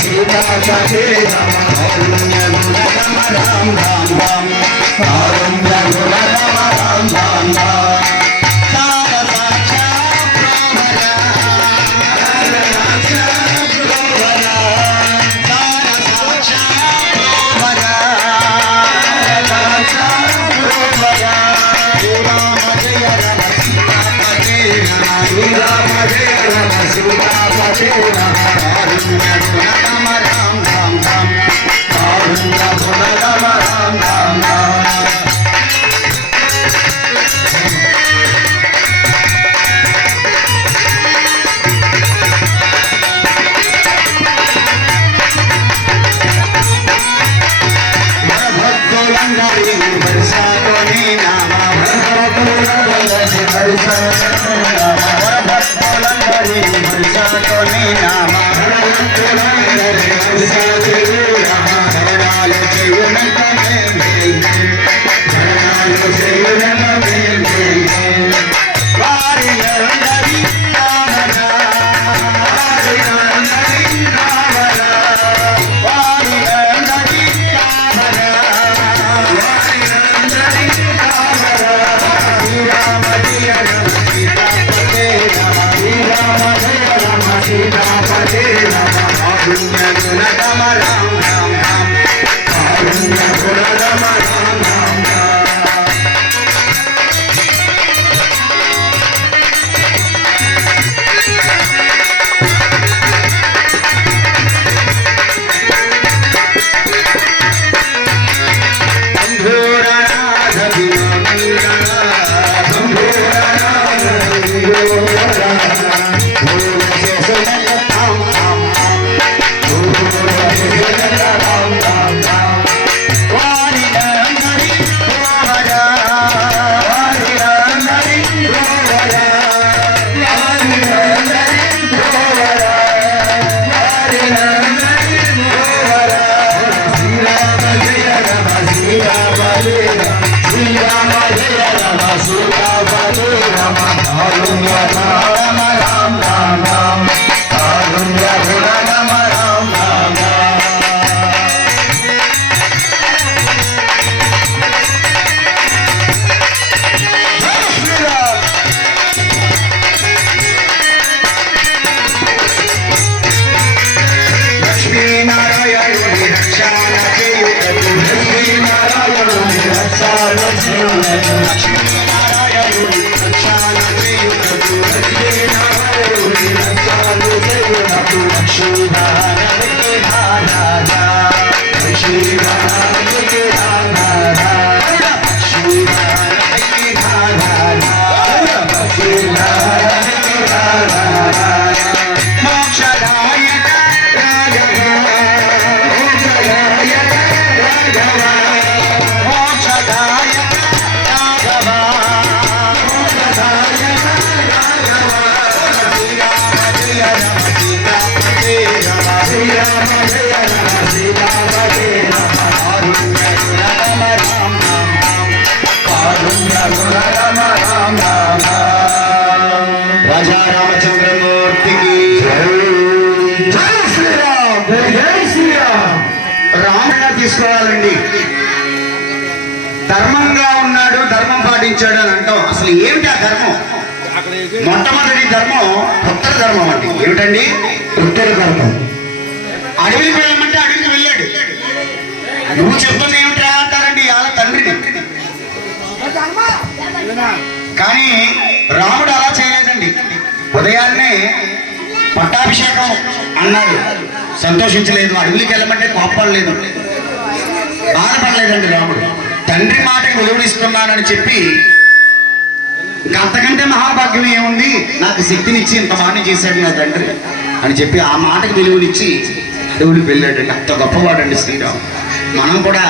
सीतापते कारुण्य गुणगम राम राम राम कारुण्य गुणगम राम राम राम తీసుకోవాలండి. ధర్మంగా ఉన్నాడు, ధర్మం పాటించాడు అని అంటాం. అసలు ఏమిటి ఆ ధర్మం? మొట్టమొదటి ధర్మం ఉత్తర ధర్మం అండి. ఏమిటండి? ఉత్తర ధర్మం. అడవికి వెళ్ళమంటే అడవికి వెళ్ళాడు. నువ్వు చెప్తుంది ఏమిట్రా అంటారండి వాళ్ళ తండ్రిని. కానీ రాముడు అలా చేయలేదండి. ఉదయాన్నే పట్టాభిషేకం అన్నాడు, సంతోషించలేదు. అడవికి వెళ్ళమంటే కోపడలేదు, బాధపడలేదండి రాముడు. తండ్రి మాటకి విలువనిస్తున్నానని చెప్పి, ఇంకా అంతకంటే మహాభాగ్యం ఏముంది, నాకు శక్తినిచ్చి ఇంత బాగా చేశాడు నా తండ్రి అని చెప్పి ఆ మాటకి విలువనిచ్చి అడవుడికి వెళ్ళాడండి. అంత గొప్పవాడండి శ్రీరాముడు. మనం కూడా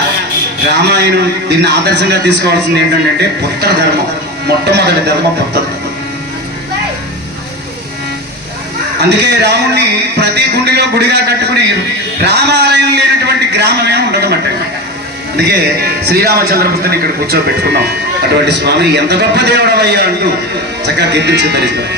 రామాయణం దీన్ని ఆదర్శంగా తీసుకోవాల్సింది ఏంటంటే పుత్ర ధర్మం. మొట్టమొదటి ధర్మం పుత్ర ధర్మం. అందుకే రాముడిని ప్రతి గుండెలో గుడిగా కట్టుకుని రామాలయం లేనటువంటి గ్రామమే ఉండదన్నమాట. అందుకే శ్రీరామచంద్రమూర్తిని ఇక్కడ కూర్చోబెట్టుకున్నాం. అటువంటి స్వామి ఎంత గొప్ప దేవుడవయ్యా అంటూ చక్కగా కీర్తించి ధరిస్తారు.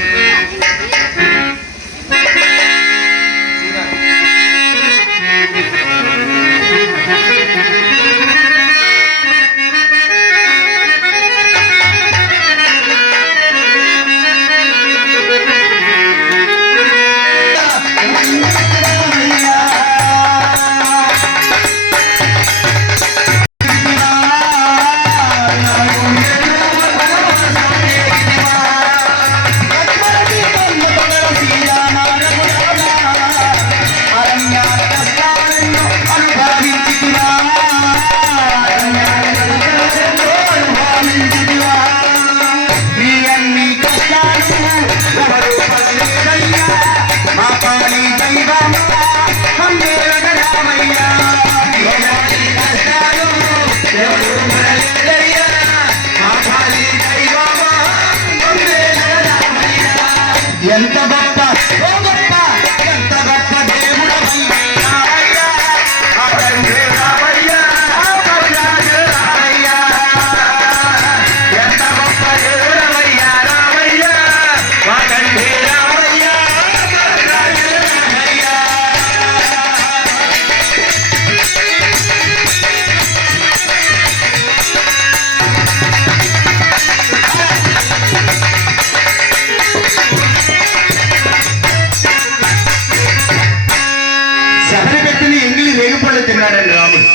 పళ్ళు తిన్నాడండి రాముడు.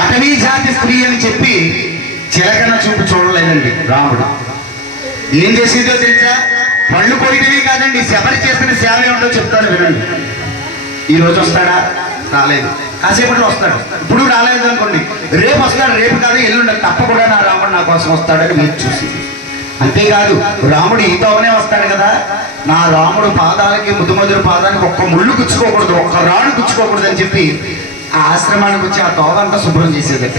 అటవీ జాతి స్త్రీ అని చెప్పి చిలకన చూపు చూడలేదండి రాముడు. ఏం చేసేదో తెలుసా? పళ్ళు కొయ్యటమే కాదండి, శబరి చేస్తున్న సేవ ఏమిటో చెప్తాడు వినండి. ఈ రోజు వస్తాడా? రాలేదు. కాసేపట్లో వస్తాడు. ఇప్పుడు రాలేదు అనుకోండి, రేపు వస్తాడు. రేపు కాదు ఎల్లుండి తప్పకుండా నా రాముడు నా కోసం వస్తాడని మీరు చూసి. అంతేకాదు రాముడు ఈతోనే వస్తాడు కదా, నా రాముడు పాదాలకి ముదుమధుర పాదానికి ఒక్క ముళ్ళు గుచ్చుకోకూడదు, ఒక్క రాడు గుచ్చుకోకూడదు అని చెప్పి ఆ ఆశ్రమానికి వచ్చి ఆ తోవంతా శుభ్రం చేసేదట.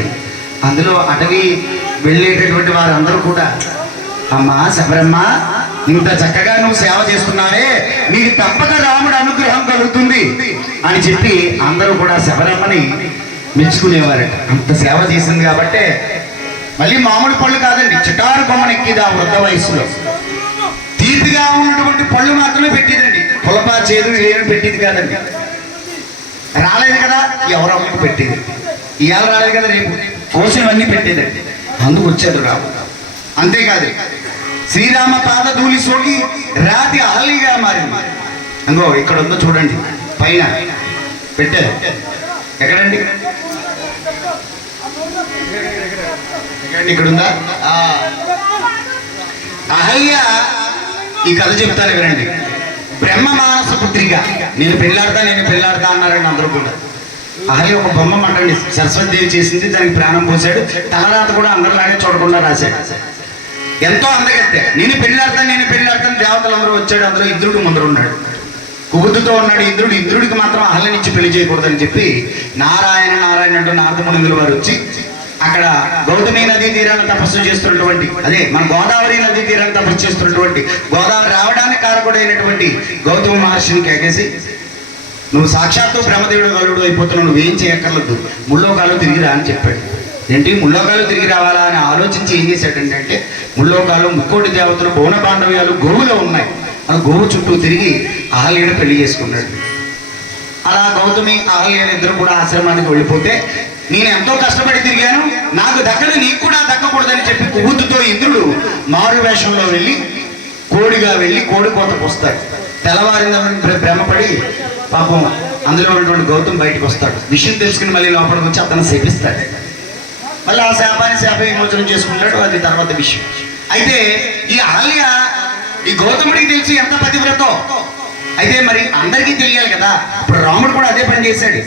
అందులో అటవీ వెళ్ళేటటువంటి వారందరూ కూడా, అమ్మా శబరమ్మ, ఇంత చక్కగా నువ్వు సేవ చేస్తున్నావే, నీకు తప్పక రాముడు అనుగ్రహం కలుగుతుంది అని చెప్పి అందరూ కూడా శబరమ్మని మెచ్చుకునేవారట. అంత సేవ చేసింది కాబట్టే. మళ్ళీ మామూలు పళ్ళు కాదండి, చిటారు కొమ్మను ఎక్కిది ఆ వృద్ధ వయసులో. తీపిగా ఉన్నటువంటి పళ్ళు మాత్రమే పెట్టిదండి, పులప చేదు ఏమి పెట్టింది కాదండి. రాలేదు కదా ఎవరమ్మకి పెట్టేది, ఇవాళ రాలేదు కదా రేపు కోసినవన్నీ పెట్టేదండి. అందుకు వచ్చాడు రాము. అంతేకాదు శ్రీరామ పాద ధూళి సోకి రాతి అహల్యగా మారింది. అంగో ఇక్కడ ఉందో చూడండి, పైన పెట్టారు. ఎక్కడండి? ఎక్కడండి? ఇక్కడ ఉందా? అహల్య ఈ కథ చెప్తాను వినండి. బ్రహ్మ మానస పుత్రిక, నేను పెళ్ళాడతా అన్నారండి అందరూ కూడా. అహల్య ఒక బొమ్మ అంటండి సరస్వతిదేవి చేసింది, దానికి ప్రాణం పోసాడు. తలరాత కూడా అందరిలాగే చూడకుండా రాశాడు. ఎంతో అందగత్తే. నేను పెళ్ళాడతాను దేవతలందరూ వచ్చాడు. అందులో ఇంద్రుడు ముందరున్నాడు, కుబుద్దుతో ఉన్నాడు ఇంద్రుడు. ఇంద్రుడికి మాత్రం అహల్యనిచ్చి పెళ్లి చేయకూడదని చెప్పి నారాయణ అంటూ నారద మునులు వారు వచ్చి అక్కడ గౌతమి నదీ తీరాన్ని తపస్సు చేస్తున్నటువంటి, అదే మన గోదావరి నదీ తీరాన్ని తపస్సు చేస్తున్నటువంటి, గోదావరి రావడానికి కారకుడైనటువంటి గౌతమ మహర్షిని కేకేసి, నువ్వు సాక్షాత్తు బ్రహ్మదేవుడు గలుడు అయిపోతున్నావు, నువ్వేం చేయక్కర్లేదు, ముల్లోకాలు తిరిగిరా అని చెప్పాడు. ఏంటి ముల్లోకాలు తిరిగి రావాలా అని ఆలోచించి ఏం చేశాడంటే, ముల్లోకాలు ముక్కోటి దేవతలు భువన బాంధవ్యాలు గోవులో ఉన్నాయి, ఆ గోవు చుట్టూ తిరిగి అహల్యను పెళ్లి చేసుకున్నాడు. అలా గౌతమి అహల్యను ఇద్దరు కూడా ఆశ్రమానికి వెళ్ళిపోతే, నేను ఎంతో కష్టపడి తిరిగాను, నాకు దక్కడు నీకు కూడా దక్కకూడదని చెప్పి కుబుద్దుతో ఇంద్రుడు మారు వేషంలో వెళ్ళి కోడిగా వెళ్ళి కోడి కోత పోస్తాడు. తెల్లవారిందని భ్రమపడి పాపం అందులో ఉన్నటువంటి గౌతమ్ బయటకు వస్తాడు. విషయం తెలుసుకుని మళ్ళీ లోపలికి వచ్చి అతను శపిస్తాడు. మళ్ళీ ఆ శాప విమోచనం చేసుకుంటాడు. అది తర్వాత విషయం. అయితే ఈ అహల్య ఈ గౌతముడికి తెలిసి ఎంత పతివ్రతో, అయితే మరి అందరికీ తెలియాలి కదా. ఇప్పుడు రాముడు కూడా అదే పని చేశాడు.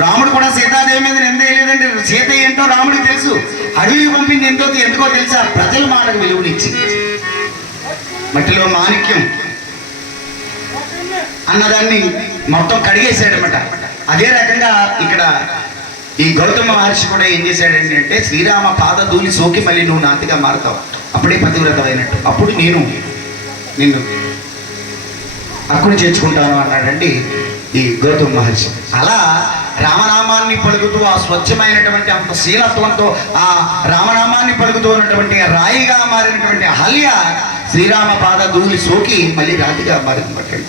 రాముడు కూడా సీతాదేవి మీద నిందేయలేదండి. సీత ఏంటో రాముడికి తెలుసు. అడవికి పంపింది ఎందుకో తెలుసా? ప్రజల మాటకు విలువనిచ్చి. మట్టిలో మాణిక్యం అన్నదాన్ని మొత్తం కడిగేశాడనమాట. అదే రకంగా ఇక్కడ ఈ గౌతమ మహర్షి కూడా ఏం చేశాడండి అంటే, శ్రీరామ పాద ధూళి సోకి మళ్ళీ నువ్వు నాతిగా మారుతావు, అప్పుడే పతివ్రతమైనట్టు, అప్పుడు నిన్ను అక్కుని చేర్చుకుంటాను అన్నాడండి ఈ గౌతమ మహర్షి. అలా రామనామాన్ని పలుకుతూ ఆ స్వచ్ఛమైనటువంటి అంత శీలత్వంతో ఆ రామనామాన్ని పలుకుతూ ఉన్నటువంటి రాయిగా మారినటువంటి అహల్య శ్రీరామ పాద ధూళి సోకి మళ్ళీ రాతిగా మారింది పట్టండి.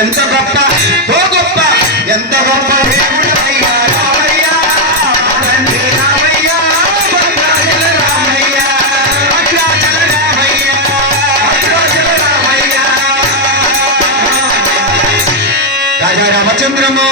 ఎంత గొప్ప ఎంత గొప్ప రామచంద్రమో